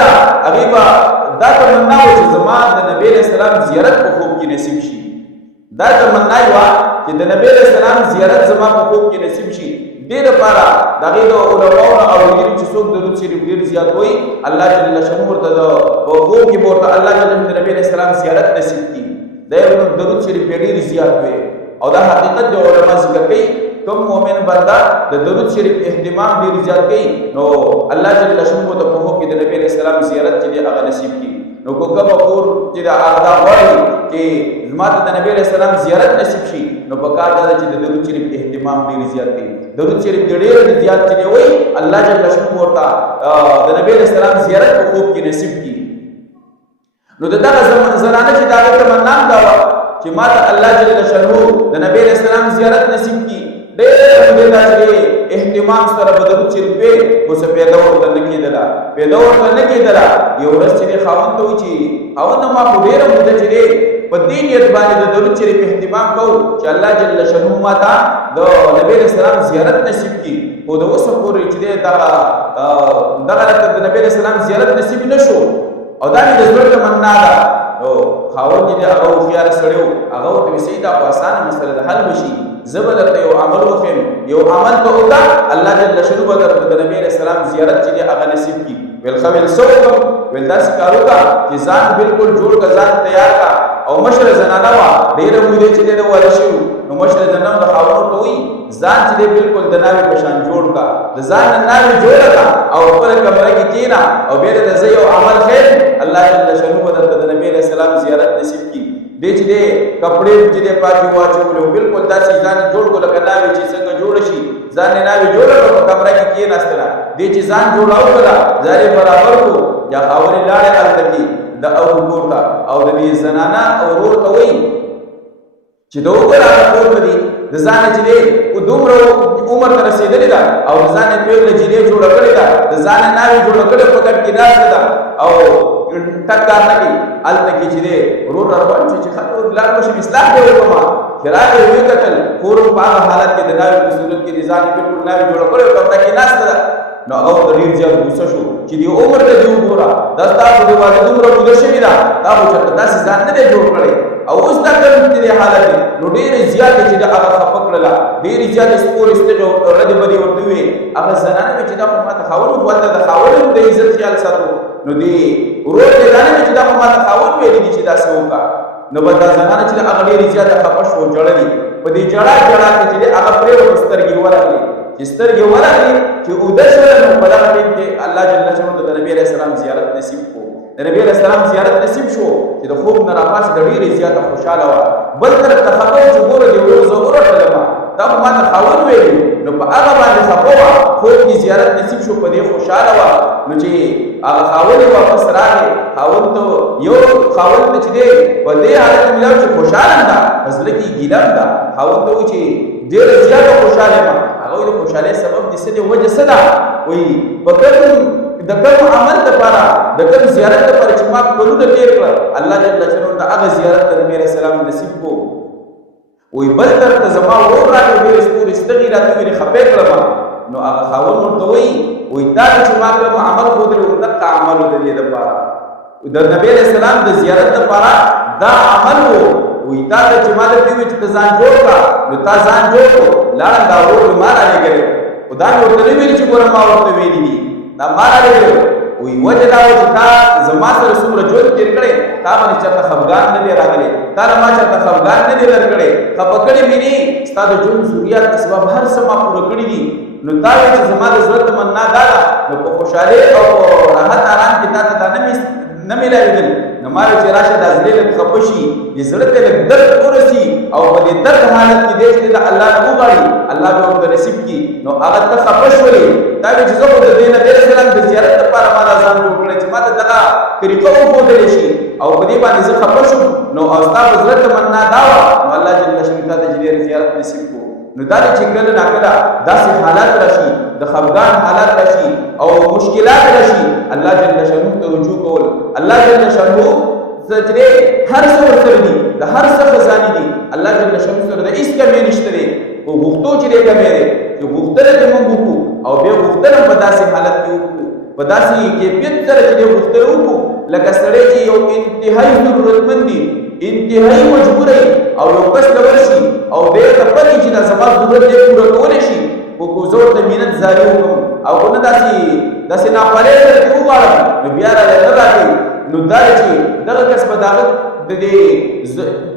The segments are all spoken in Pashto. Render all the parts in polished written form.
دا هغه با دا تمنا و چې زما د نبی اسلام زیارت په خوب کې نصیب شي دا تمنا و چې د نبی اسلام زیارت زما په خوب کې نصیب شي دې لپاره دغه د علماء او علم چې څوک درود شریف ډیر زیات وایي الله جل شانه ورته په خوب کې ورته الله جل د نبی اسلام زیارت نصیب کړي دا درود شریف ډیر زیات وي او دا حقیقت د علماء ذکر کوي کوم مؤمن بندا د درود شریف اهتمام ډیر زیات کوي نو الله جل شانه ته په خوب کې د نبی اسلام زیارت چې هغه نصیب کړي نو کومه پور چې دا هغه وایي چې زماته د نبی اسلام زیارت نصیب شي نو په کار دا چې د درود شریف اهتمام ډیر زیات کوي درود شریف ډیر زیات چې وایي الله جل شانه ورته د نبی اسلام زیارت په خوب کې نصیب کړي نو دغه زنانه چې دا تمنا دا چې ماته الله جل شانه د نبی اسلام زیارت نصیب کړي ډېر دې چې اهتمام سره بدل چیرې په څه پیدا ورته نه کېدلا یو ورځ چې خاوند ته وچی او نو ما په ډېر مده چې په دې نیت باندې د درود شریف اهتمام کو چې الله جل شانه ماته د نبی اسلام زیارت نصیب کړي او د اوسه پورې چې دغه د نبی اسلام زیارت نصیب نشو او دا د زړه تمنا ده او خاوند دې هغه خيار سړیو هغه ته سیدا په اسانه مسله حل وشي زبرت یو عمل وکم یو عمل ته وتا الله جل شانه د نبی اسلام زیارت چې هغه نصیب کی ول خول سوکم ول داس کارو کا چې ځان بالکل جوړ کا ځان تیار کا او مشر زنانه وا ډیر مودې چې د ورشو نو مشر زنانه د خاور ته وي ځان چې بالکل د ناوی په شان جوړ کا د ځان ناوی جوړ کا او پر کمره کې کینا او بیر د زيو عمل خیر الله جل شانه د نبی اسلام زیارت نصیب کی دې چې کپڑے چې پاکي واچول بالکل داسې ځان جوړ کو لکه ناوی چې څنګه جوړ شي ځان ناوی جوړ په کمره کې کېناستله دې چې ځان جوړاو کړه ځای برابر کو یا اوري لاړه التکی د او ګورتا او د دې زنانا او ورته وای چې دوه راځي ورته دي د ځان چې او دومره عمر ته رسیدلې ده او ځان په لږه جوړ کړی ده د ځان ناوی جوړ کړی په کټ کې ناشته ده او ټکار نه کی التکی چې ورور روان چې خاطر لاړ شي اصلاح دی وکما خراج وی قتل فورم په حالت کې د ناوی په صورت کې رضا بالکل ناوی جوړ کړی او کټ کې ناشته ده نو او د ډیر ځای غوسه شو چې دی عمر ته دی وګورا دستا په دی باندې دومره مده شوی دا دا چې داسې ځان نه دی جوړ کړی او اوس دا کوم دې حالت نو ډیر زیات چې دا هغه خپکړه ډیر زیات سپور استګو رد بدی ورته وي هغه زنانه چې دا په ماته خاور وته د خاور د عزت خیال ساتو نو دی ورور دې زنانه چې دا په ماته خاور ویلي چې دا سوکا نو بدا زنانه چې هغه ډیر زیات خپش و جوړلې په دې جړا چې هغه پرې ورسترګي ورغلي سترګې ورغلي چې او د شرم په دغه ټیم کې الله جل شانه د نبی رسول الله زیارت نصیب کو د نبی رسول الله زیارت نصیب شو چې د خوب نه راپاس د ډېرې زیاته خوشاله و بل طرف ته خبر چې ګوره دی ورو زوره کلمه دا ما ته خاور ویل نو په هغه باندې خبره خوب کی زیارت نصیب شو په دې خوشاله و نو چې هغه خاور واپس راغی خاور ته یو خاور ته چې دی په دې حالت کې ملو چې خوشاله ده فضل کی ګیلم ده خاور ته چې ډېر زیاته خوشاله ما هغه د خوشاله سبب د څه دی وجه څه ده وای په د کوم عمل لپاره د کوم زیارت لپاره چې ما کولو تیر کړ الله جل جلاله د هغه زیارت د نبی رسول الله نصیب کو وای بل تر ته زما ور راځي به رسول استغیرات ویری خپې کړم نو هغه خاون ورته وای دا چې ما کوم عمل خو دې ورته عمل دې لپاره د نبی رسول الله د زیارت لپاره دا عمل وای دا چې ما دې وی چې ځان جوړ کا نو تا ځان جوړ لاړ دا ور ما را لګره او دا ورته ویل چې ګور ما ورته ویلي دي دا ما را لګره وی وجه دا چې تا زما سره څومره جوړ تیر کړي تا باندې چې خفګان نه دی راغلي تا ما چې خفګان نه دی درکړي خپکړې مې نه ستاسو جون ضرورت اسباب هر سما پوره کړی دي نو تا چې زما د ضرورت مننا دا نو په خوشاله او راحت آرام کې تا نه ملایدل نو مال چې راشه د ازلیل خپشي دې زړه ته درد ورسي او په دې درد حالت کې دې چې الله نه وغواړي الله به ورته نصیب کړي نو هغه ته خپشوري دا چې زه په دې نه ډېر سلام د زیارت لپاره ما ځان جوړ کړی چې ماته دغه طریقو وګورل شي او په دې باندې زه خپشم نو او تاسو زړه ته مننا دا نو الله جل شانه ته دې زیارت نصیب کو نو دا چې کله ناکله داسې حالات راشي د خفګان حالات راشي او مشکلات راشي الله جل شانه ته رجوع کول الله جل شانه زجره هر څه ورسره دي د هر څه خزانه دي الله جل شانه سره د هیڅ کمی نشته دي او غوښتو چې دې کمی دي چې غوښتنه دې مونږ وکړو او به غوښتنه په داسې حالت کې وکړو په داسې کیفیت سره چې دوی غوښتنه وکړو لکه سړی چې یو انتهایي ضرورتمند دي، انتهایي مجبور او یو کس ته ورشي او بیا ته پته چې دا زما ضرورت یې پوره کولی شي، خو که زه ورته مینت زاري وکړم او که نه داسې ناپالۍ درته وغواړم نو بیا راله نه راکوي. نو دا چې دغه کس به د هغه د دې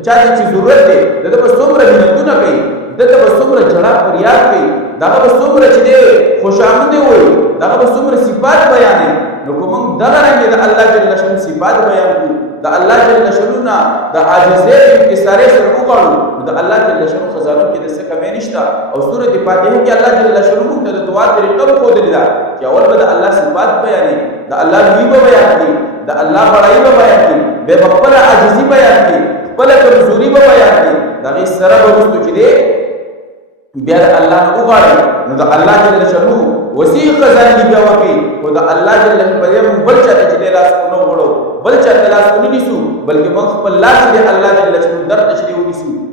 چا چې ضرورت دی د ده به څومره مینتونه کوي، ده ته به څومره ژړا فریاد کوي، دغه به څومره چې دی خوشامده وایي، دغه به څومره صفات بیانوي. نو که موږ دغه رنګې د الله جل شانه صفات بیان کړو، د الله جل شانه نه د عاجزۍ انکسارۍ سره وغواړو، نو د الله جل شانه خزانو کې د څه کمی نشته. او سورة فاتحه کې الله جل شانه موږ ته د دعا طریقه وښودلې ده چې اول به د الله صفات بیانوي، د الله لویي به بیان کړي، د الله بړایي به بیان کړي، بیا به خپله عاجزي بیان کړي، خپله کمزوري به بیان کړي. د هغې سره به وروستو چې دی بیا د الله نه وغواړي نو د الله جل شانه وسیع خزانې دې بیا وکړي. خو د الله جل په دې موږ بل چا ته چې دی لاس ونه وړو، بل چا ته لاس ونه نیسو، بلکې موږ خپل لاس دې الله جل شانه در ته چې دی ونیسو.